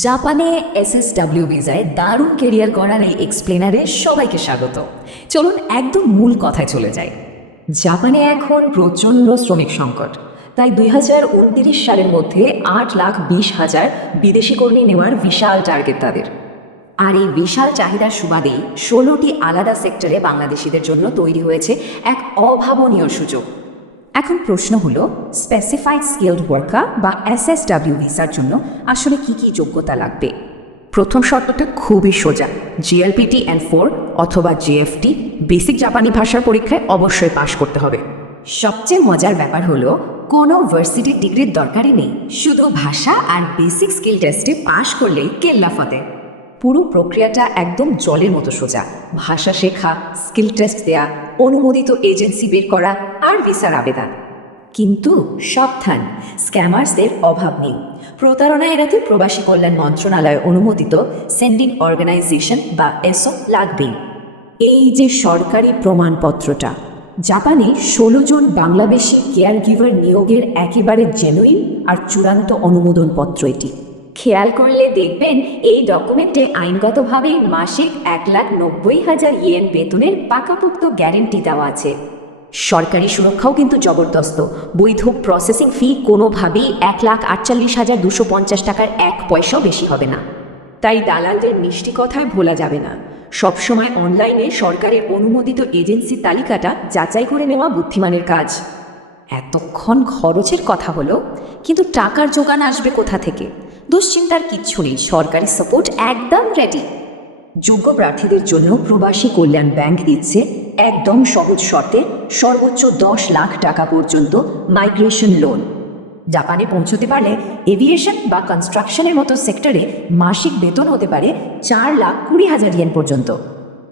জাপানে এসএসডব্লিউ ভিসায় দারুণ কেরিয়ার করার এই এক্সপ্লেনারে সবাইকে স্বাগত। চলুন একদম মূল কথায় চলে যাই। জাপানে এখন প্রচণ্ড শ্রমিক সংকট, তাই 2029 সালের মধ্যে 8,20,000 বিদেশি কর্মী নেওয়ার বিশাল টার্গেট তাদের। আর এই বিশাল চাহিদার সুবাদেই 16টি আলাদা সেক্টরে বাংলাদেশিদের জন্য তৈরি হয়েছে এক অভাবনীয় সুযোগ। এখন প্রশ্ন হলো, স্পেসিফাইড স্কিলড ওয়ার্কার বা এসএসডব্লিউ ভিসার জন্য আসলে কি কি যোগ্যতা লাগবে? প্রথম শর্তটা খুবই সোজা, GLPT-N4 অথবা GFT বেসিক জাপানি ভাষার পরীক্ষায় অবশ্যই পাশ করতে হবে। সবচেয়ে মজার ব্যাপার হলো, কোনো ভার্সিটি ডিগ্রির দরকারই নেই, শুধু ভাষা আর বেসিক স্কিল টেস্টে পাশ করলেই কেল্লা ফতেহ। পুরো প্রক্রিয়াটা একদম জলের মতো সোজা। ভাষা শেখা, স্কিল টেস্ট দেয়া, অনুমোদিত এজেন্সি বের করা আর ভিসার আবেদন। কিন্তু সাবধান, স্ক্যামার্সদের অভাব নেই। প্রতারণা এড়াতে প্রবাসী কল্যাণ মন্ত্রণালয় অনুমোদিত সেন্ডিং অর্গানাইজেশন বা এসও লাগবেই। এই যে সরকারি প্রমাণপত্রটা, জাপানে 16 জন বাংলাদেশি কেয়ার গিভার নিয়োগের একেবারে জেনুইন আর চূড়ান্ত অনুমোদনপত্র এটি। খেয়াল করলে দেখবেন এই ডকুমেন্টে আইনগতভাবে মাসিক 1,90,000 ইয়েন বেতনের পাকাপোক্ত গ্যারেন্টি দেওয়া আছে। সরকারি সুরক্ষাও কিন্তু জবরদস্ত। বৈধ প্রসেসিং ফি কোনোভাবেই 1,48,250 টাকার 1 পয়সাও বেশি হবে না। তাই দালালদের মিষ্টি কথায় ভোলা যাবে না। সবসময় অনলাইনে সরকারের অনুমোদিত এজেন্সি তালিকাটা যাচাই করে নেওয়া বুদ্ধিমানের কাজ। এতক্ষণ খরচের কথা হলো, কিন্তু টাকার জোগান আসবে কোথা থেকে? দুশ্চিন্তার কিচ্ছু নেই, সরকারি সাপোর্ট একদম রেডি। যোগ্য প্রার্থীদের জন্য প্রবাসী কল্যাণ ব্যাংক দিচ্ছে একদম সহজ শর্তে সর্বোচ্চ 10 লাখ টাকা পর্যন্ত মাইগ্রেশন লোন। জাপানে পৌঁছতে পারলে এভিয়েশন বা কনস্ট্রাকশনের মতো সেক্টরে মাসিক বেতন হতে পারে 4,20,000 ইয়েন পর্যন্ত।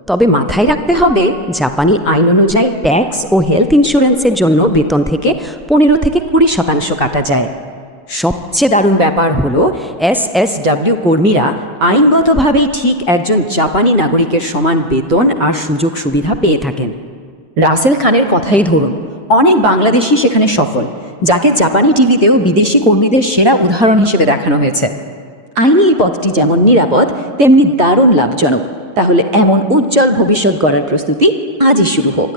তবে মাথায় রাখতে হবে, জাপানি আইন অনুযায়ী ট্যাক্স ও হেলথ ইন্স্যুরেন্সের জন্য বেতন থেকে 15 থেকে 20% কাটা যায়। সবচেয়ে দারুণ ব্যাপার হলো, এসএসডব্লিউ কর্মীরা আইনগতভাবেই ঠিক একজন জাপানি নাগরিকের সমান বেতন আর সুযোগ সুবিধা পেয়ে থাকেন। রাসেল খানের কথাই ধরুন, অনেক বাংলাদেশি সেখানে সফল, যাকে জাপানি টিভিতেও বিদেশি কর্মীদের সেরা উদাহরণ হিসেবে দেখানো হয়েছে। আইনি এই পথটি যেমন নিরাপদ, তেমনি দারুণ লাভজনক। তাহলে এমন উজ্জ্বল ভবিষ্যৎ গড়ার প্রস্তুতি আজই শুরু হোক।